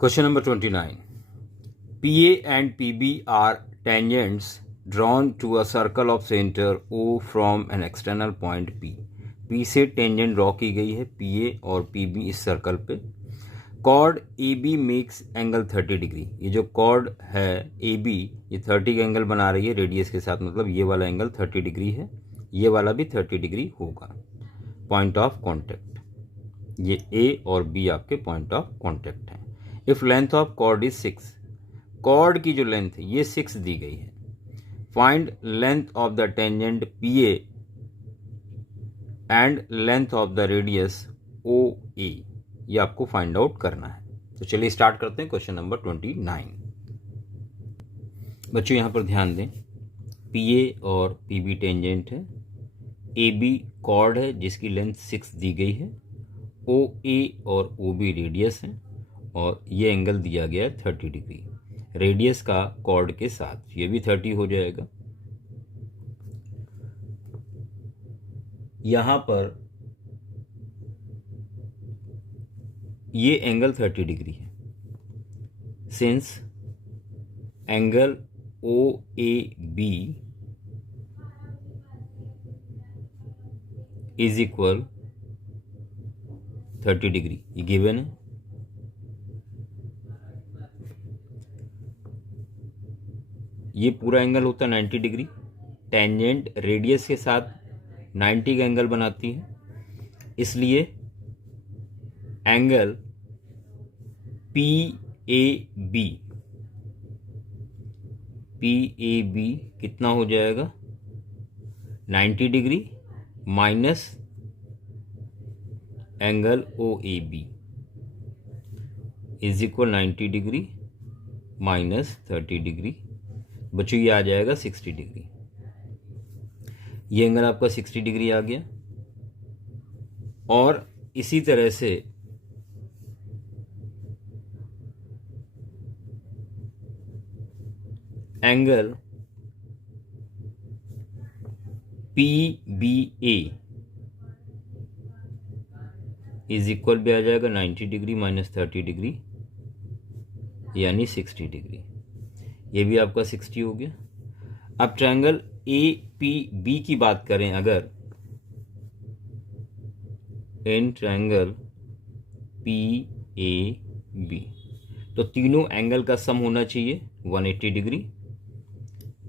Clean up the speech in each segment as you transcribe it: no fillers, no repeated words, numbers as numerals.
Question number 29. PA and PB are tangents drawn to a circle of center O from an external point P. P से tangent draw की गई है PA और PB इस circle पे. Chord AB makes angle 30 degree. ये जो cord है AB ये 30 का एंगल बना रही है रेडियस के साथ, मतलब ये वाला एंगल 30 डिग्री है, ये वाला भी 30 डिग्री होगा. पॉइंट ऑफ कॉन्टैक्ट, ये A और B आपके पॉइंट ऑफ कॉन्टैक्ट हैं. If length of chord is 6, chord की जो लेंथ है ये 6 दी गई है. Find length of the tangent PA and length of the radius OA, ये आपको फाइंड आउट करना है. तो चलिए स्टार्ट करते हैं क्वेश्चन नंबर 29. बच्चों यहां पर ध्यान दें, PA और PB टेंजेंट है, AB कॉर्ड है जिसकी लेंथ 6 दी गई है, OA और OB रेडियस है और ये एंगल दिया गया है 30 डिग्री. रेडियस का कॉर्ड के साथ ये भी 30 हो जाएगा. यहां पर ये एंगल 30 डिग्री है. Since angle OAB is equal 30 degree, ये गिवन है. ये पूरा एंगल होता है 90 डिग्री. टेंजेंट रेडियस के साथ 90 का एंगल बनाती है, इसलिए एंगल PAB कितना हो जाएगा, 90 degree minus angle OAB is equal 90 degree minus 30 degree. बच्चों ये आ जाएगा 60 डिग्री. ये एंगल आपका 60 डिग्री आ गया. और इसी तरह से एंगल PBA इज इक्वल भी आ जाएगा 90 डिग्री माइनस 30 डिग्री यानी 60 डिग्री. ये भी आपका 60 हो गया. अब ट्रायंगल APB की बात करें अगर, इन ट्रायंगल PAB तो तीनों एंगल का सम होना चाहिए 180 degree.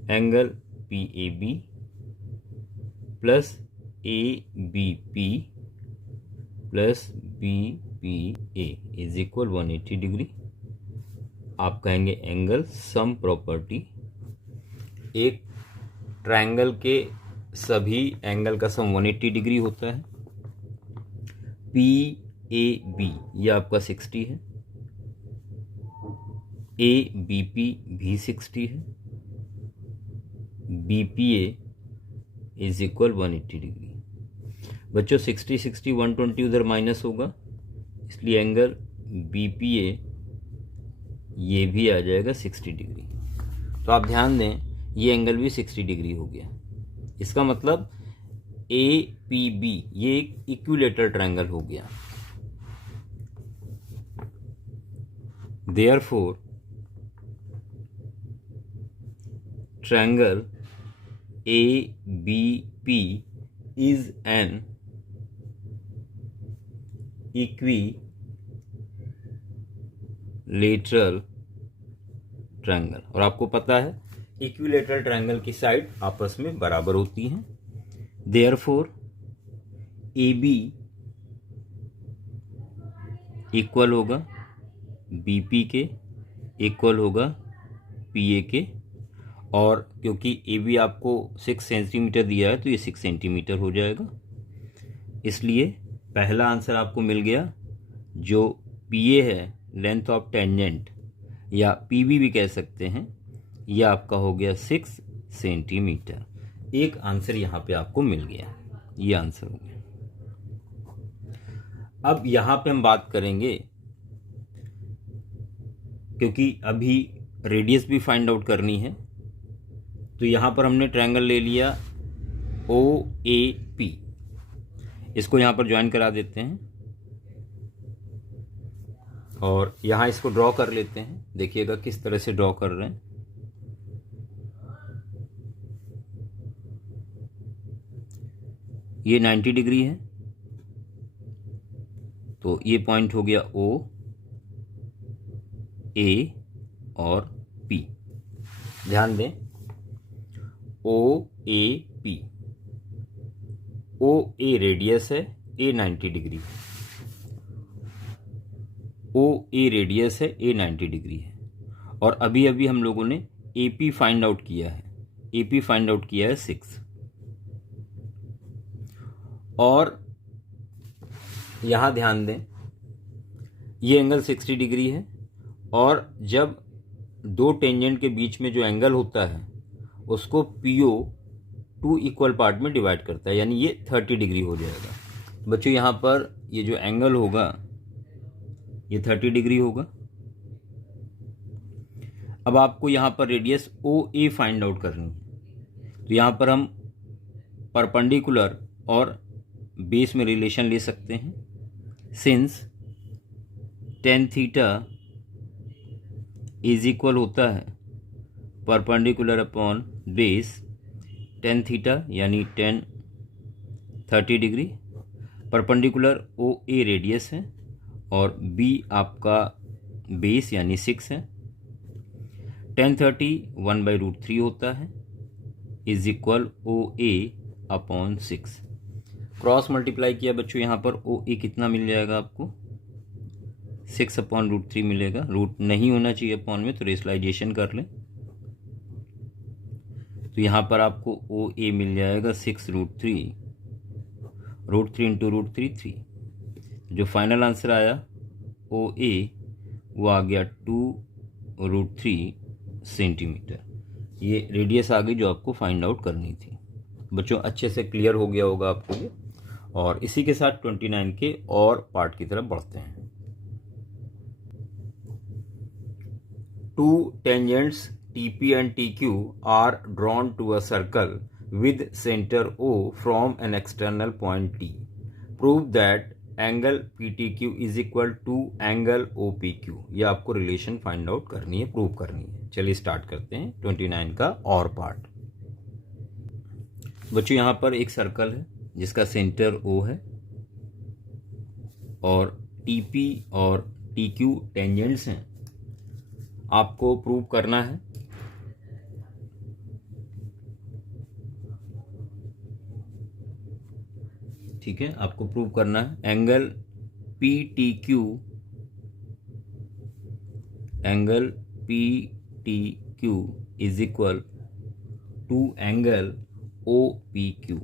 Angle PAB plus ABP plus BPA is equal 180 degree. आप कहेंगे एंगल सम प्रॉपर्टी. एक ट्रायंगल के सभी एंगल का सम 180 डिग्री होता है. PAB ये आपका 60 है, ABP भी 60 है, BPA इज इक्वल 180 डिग्री. बच्चों 60 60 120 उधर माइनस होगा, इसलिए एंगल BPA ये भी आ जाएगा 60 डिग्री. तो आप ध्यान दें ये एंगल भी 60 डिग्री हो गया. इसका मतलब APB ये एक इक्विलेटरल ट्रायंगल हो गया. Therefore triangle ABP is an equilateral triangle. और आपको पता है इक्विलेटरल ट्रायंगल की साइड आपस में बराबर होती हैं. देयरफॉर AB इक्वल होगा BP के, इक्वल होगा PA के. और क्योंकि AB आपको 6 सेंटीमीटर दिया है तो ये 6 सेंटीमीटर हो जाएगा. इसलिए पहला आंसर आपको मिल गया. जो PA है लेंथ ऑफ टेंजेंट या PB भी कह सकते हैं, यह आपका हो गया 6 सेंटीमीटर. एक आंसर यहाँ पे आपको मिल गया, ये आंसर हो गया. अब यहाँ पे हम बात करेंगे, क्योंकि अभी रेडियस भी फाइंड आउट करनी है, तो यहाँ पर हमने ट्रायंगल ले लिया OAP. इसको यहाँ पर ज्वाइन करा देते हैं. और यहाँ इसको ड्रॉ कर लेते हैं। देखिएगा किस तरह से ड्रॉ कर रहे हैं। ये 90 डिग्री है, तो ये पॉइंट हो गया O, A और P। ध्यान दें, O A P, O A radius है, A 90 डिग्री है। O A रेडियस है, A 90 डिग्री है। और अभी अभी हम लोगों ने AP फाइंड आउट किया है। AP फाइंड आउट किया है 6। और यहाँ ध्यान दें, ये एंगल 60 डिग्री है, और जब दो टेंजेंट के बीच में जो एंगल होता है उसको PO 2 इक्वल पार्ट में डिवाइड करता है, यानी ये 30 डिग्री हो जाएगा। बच्चों यहाँ पर ये जो एंगल होगा ये 30 डिग्री होगा। अब आपको यहाँ पर रेडियस OA फाइंड आउट करनी है, तो यहाँ पर हम परपेंडिकुलर और बेस में रिलेशन ले सकते हैं। Since tan theta is equal होता है perpendicular upon base tan theta, यानी tan 30 degree. Perpendicular OA radius है और B आपका बेस यानी 6 है। tan 30 1/√3 होता है, is equal OA upon 6। Cross multiply किया बच्चों, यहाँ पर OA कितना मिल जाएगा आपको? 6/√3 मिलेगा। रूट नहीं होना चाहिए अपॉन में, तो रेशलाइजेशन कर लें। तो यहाँ पर आपको OA मिल जाएगा 6√3, √3 इंटू √3 3। जो फाइनल आंसर आया OA वो आ गया 2√3 सेंटीमीटर। ये रेडियस आ गई जो आपको फाइंड आउट करनी थी। बच्चों अच्छे से क्लियर हो गया होगा आपको ये। और इसी के साथ 29 के और पार्ट की तरफ बढ़ते हैं। To tangents TP and TQ are drawn to a circle with center O from an external point T. Prove that angle PTQ is equal to angle OPQ. ये आपको रिलेशन फाइंड आउट करनी है, prove करनी है। चलिए start करते हैं 29 का और पार्ट। बच्चों यहाँ पर एक सर्कल है जिसका सेंटर O है और TP और TQ टेंजेंट्स हैं। आपको प्रूव करना है ठीक है, आपको प्रूव करना है angle PTQ is equal to angle OPQ।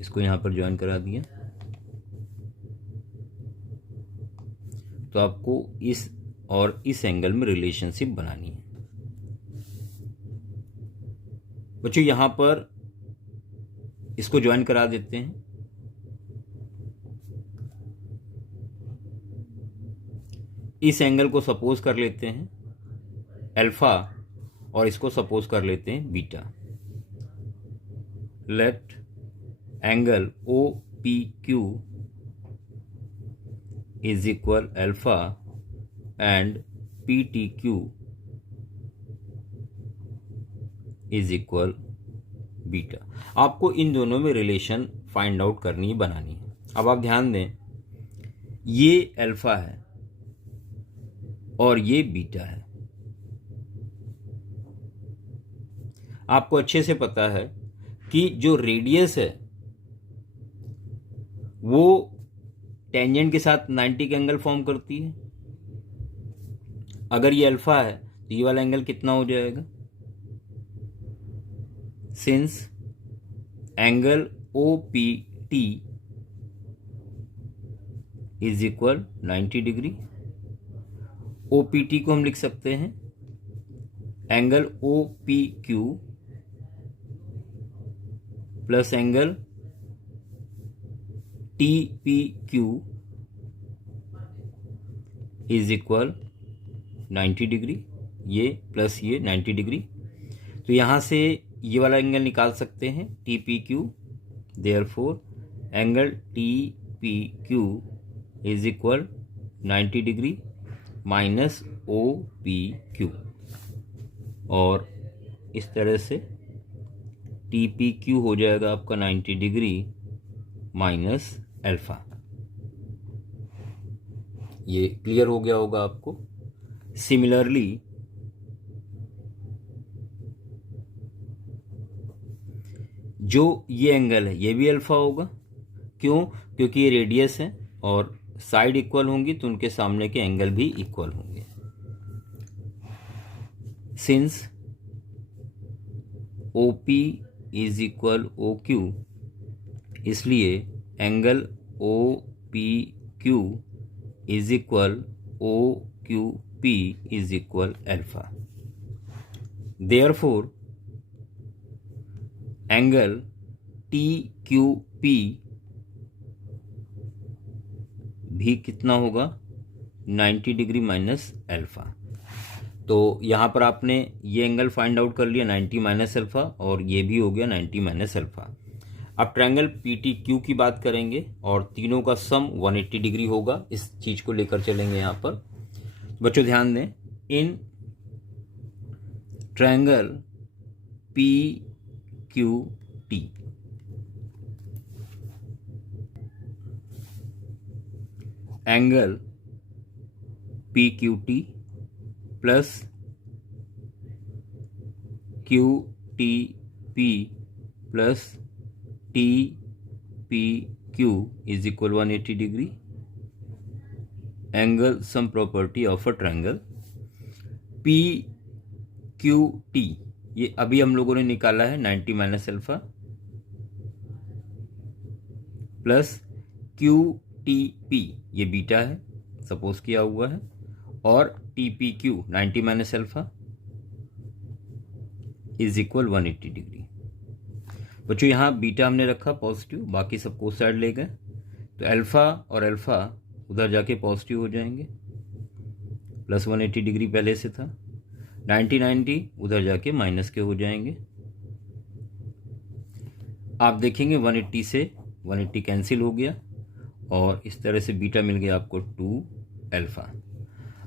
इसको यहां पर ज्वाइन करा दिया, तो आपको इस और इस एंगल में रिलेशनशिप बनानी है। बच्चों यहां पर इसको ज्वाइन करा देते हैं। इस एंगल को सपोज कर लेते हैं अल्फा और इसको सपोज कर लेते हैं beta. Let angle OPQ is equal alpha and PTQ is equal beta. आपको इन दोनों में रिलेशन फाइंड आउट करनी बनानी है। अब आप ध्यान दें, ये अल्फा है और ये बीटा है। आपको अच्छे से पता है कि जो रेडियस है वो टेंजेंट के साथ 90 का एंगल फॉर्म करती है। अगर ये अल्फा है तो ये वाला एंगल कितना हो जाएगा? Since angle OPT is equal 90 degree, OPT को हम लिख सकते हैं angle OPQ plus angle TPQ is equal 90 degree, ये प्लस ये 90 डिग्री। तो यहां से ये वाला एंगल निकाल सकते हैं TPQ। Therefore angle T P Q is equal 90 degree minus O P Q, और इस तरह से टी पी क्यू हो जाएगा आपका 90 डिग्री माइनस अल्फा। ये क्लियर हो गया होगा आपको। सिमिलरली जो ये एंगल है ये भी अल्फा होगा। क्यों? क्योंकि ये रेडियस है और साइड इक्वल होंगी तो उनके सामने के एंगल भी इक्वल होंगे। Since OP is equal OQ, इसलिए angle OPQ is equal OQP is equal alpha. Therefore angle TQP भी कितना होगा? 90 डिग्री माइनस अल्फा। तो यहाँ पर आपने ये एंगल फाइंड आउट कर लिया 90 माइनस अल्फा, और ये भी हो गया 90 माइनस अल्फा। अब ट्रायंगल PTQ की बात करेंगे और तीनों का सम 180 डिग्री होगा। इस चीज को लेकर चलेंगे यहाँ पर। बच्चों ध्यान दें, in triangle PQT angle PQT plus QTP plus TPQ is equal 180 degree. Angle sum property of a triangle PQT, ये अभी हम लोगों ने निकाला है 90 माइनस अल्फा, प्लस QTP ये बीटा है, सपोज किया हुआ है, और TPQ 90 minus alpha is equal 180 degree. बच्चों यहाँ बीटा हमने रखा पॉजिटिव, बाकी सबको साइड ले गए, तो अल्फा और अल्फा उधर जाके पॉजिटिव हो जाएंगे, प्लस 180 डिग्री पहले से था, 90 उधर जाके माइनस के हो जाएंगे। आप देखेंगे 180 से 180 कैंसिल हो गया, और इस तरह से बीटा मिल गया आपको 2 अल्फा।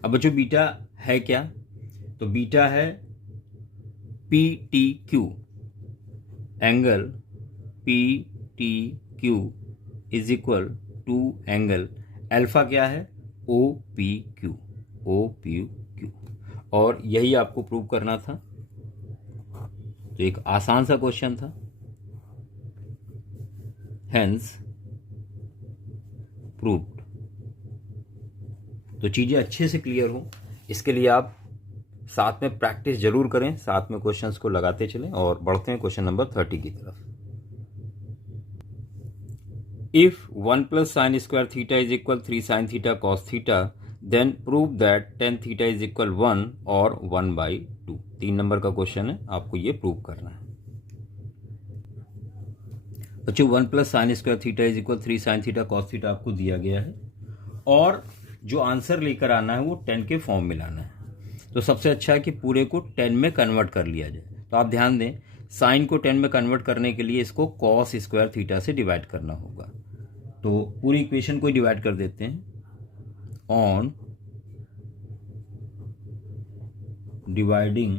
अब बच्चों बीटा है क्या? तो बीटा है PTQ, angle PTQ is equal to angle alpha क्या है? OPQ, और यही आपको प्रूव करना था। तो एक आसान सा क्वेश्चन था, हेंस प्रूव्ड। तो चीजें अच्छे से क्लियर हो, इसके लिए आप साथ में प्रैक्टिस जरूर करें, साथ में क्वेश्चंस को लगाते चलें, और बढ़ते हैं क्वेश्चन नंबर 30 की तरफ। If 1 plus sine square theta is equal 3 sine theta cos theta, then prove that tan theta is equal 1 और 1/2। 3 नंबर का क्वेश्चन है, आपको ये प्रूव करना है। बच्चों 1 plus sine square theta is equal 3 sine theta cos theta आपको दिया गया है, और जो आंसर लेकर आना है वो 10 के फॉर्म में लाना है। तो सबसे अच्छा है कि पूरे को 10 में कन्वर्ट कर लिया जाए। तो आप ध्यान दें, साइन को 10 में कन्वर्ट करने के लिए इसको कॉस स्क्वायर थीटा से डिवाइड करना होगा। तो पूरी इक्वेशन को डिवाइड कर देते हैं on dividing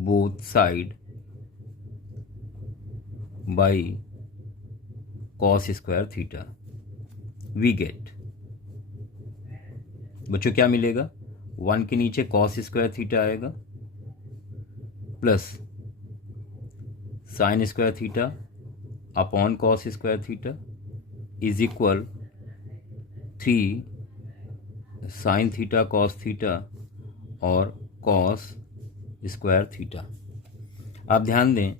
both side by cos square theta, we get. बच्चों क्या मिलेगा? 1 के नीचे कॉस स्क्वायर थीटा आएगा, plus sine square theta upon cos square theta is equal 3 sine theta cos theta और कॉस स्क्वायर थीटा। आप ध्यान दें,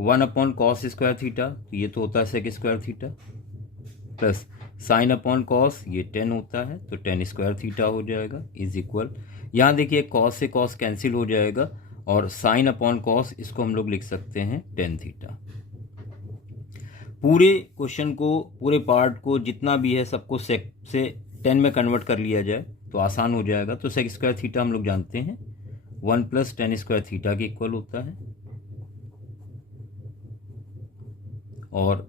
1 अपॉन कॉस स्क्वायर थीटा, तो ये तो होता है sec square theta, plus sine upon cos ये 10 होता है, तो 10 स्क्वायर थीटा हो जाएगा, इज इक्वल, यहाँ देखिए कॉस से कॉस कैंसिल हो जाएगा, और साइन अपॉन कॉस इसको हम लोग लिख सकते हैं 10 थीटा। पूरे क्वेश्चन को, पूरे पार्ट को जितना भी है सबको सेक से 10 में कन्वर्ट कर लिया जाए तो आसान हो जाएगा। तो सेक स्क्वायर थीटा हम लोग जानते हैं 1 प्लस 10 स्क्वायर थीटा के इक्वल होता है, और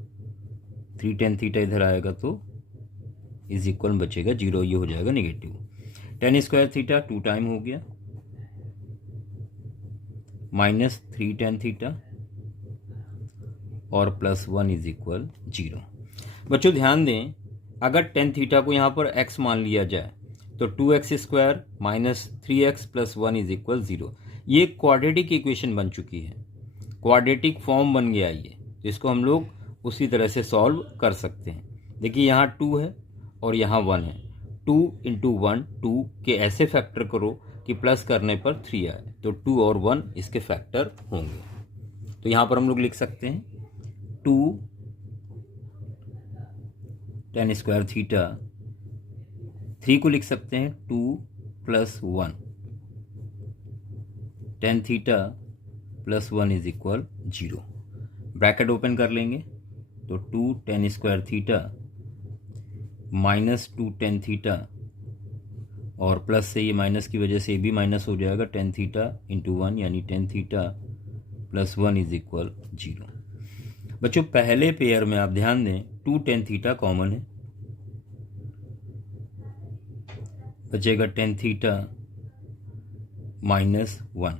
3 tan थीटा इधर आएगा तो इज इक्वल बचेगा 0, ये हो जाएगा negative. tan square theta 2 time हो गया माइनस 3 tan थीटा और प्लस 1 इज इक्वल 0। बच्चों ध्यान दें, अगर tan थीटा को यहाँ पर x मान लिया जाए तो 2x square minus 3x plus 1 is equal 0। ये क्वाड्रेटिक इक्वेशन बन चुकी है, क्वाड्रेटिक फॉर्म बन गया ये, तो इसको हम लोग उसी तरह से सॉल्व कर सकते हैं। देखिए यहाँ 2 है और यहाँ 1 है, 2 इंटू 1 2 के ऐसे फैक्टर करो कि प्लस करने पर 3 आए, तो 2 और 1 इसके फैक्टर होंगे। तो यहाँ पर हम लोग लिख सकते हैं 2 tan स्क्वायर थीटा, 3 को लिख सकते हैं 2 plus 1 tan theta plus 1 is equal 0। Bracket open कर लेंगे तो 2 tan square theta minus 2 tan theta और प्लस से ये माइनस की वजह से ये भी माइनस हो जाएगा, tan थीटा इंटू 1 यानी tan theta plus 1 is equal 0। बच्चों पहले पेयर में आप ध्यान दें 2 tan थीटा कॉमन है, बचेगा tan थीटा माइनस 1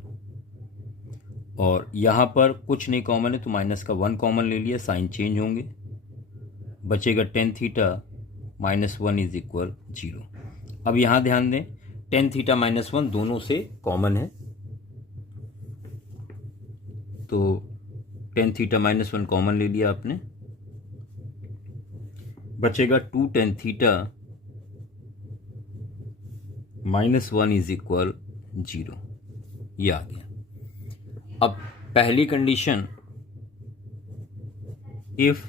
और यहाँ पर कुछ नहीं कॉमन है तो माइनस का 1 कॉमन ले लिया, साइन चेंज होंगे, बचेगा tan theta minus 1 is equal 0। अब यहाँ ध्यान दें tan थीटा माइनस 1 दोनों से कॉमन है, तो tan थीटा माइनस 1 कॉमन ले लिया आपने, बचेगा 2 tan theta minus 1 is equal 0, ये आ गया। अब पहली condition, if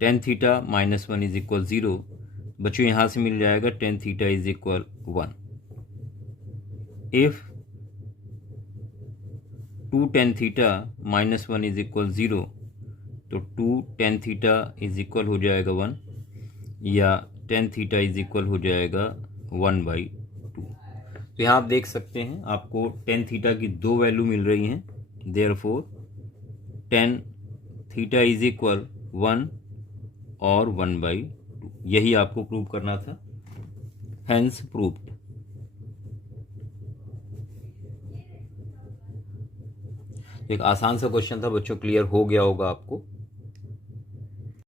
tan theta minus 1 is equal 0, बच्चों यहाँ से मिल जाएगा tan theta is equal 1। If 2 tan theta minus 1 is equal 0, तो 2 tan थीटा इज इक्वल हो जाएगा 1 या tan थीटा इज इक्वल हो जाएगा 1/2। तो यहाँ आप देख सकते हैं आपको tan थीटा की 2 वैल्यू मिल रही हैं, therefore tan theta is equal 1 और 1/2, यही आपको प्रूव करना था, हेंस प्रूव्ड। एक आसान सा क्वेश्चन था बच्चों, क्लियर हो गया होगा आपको।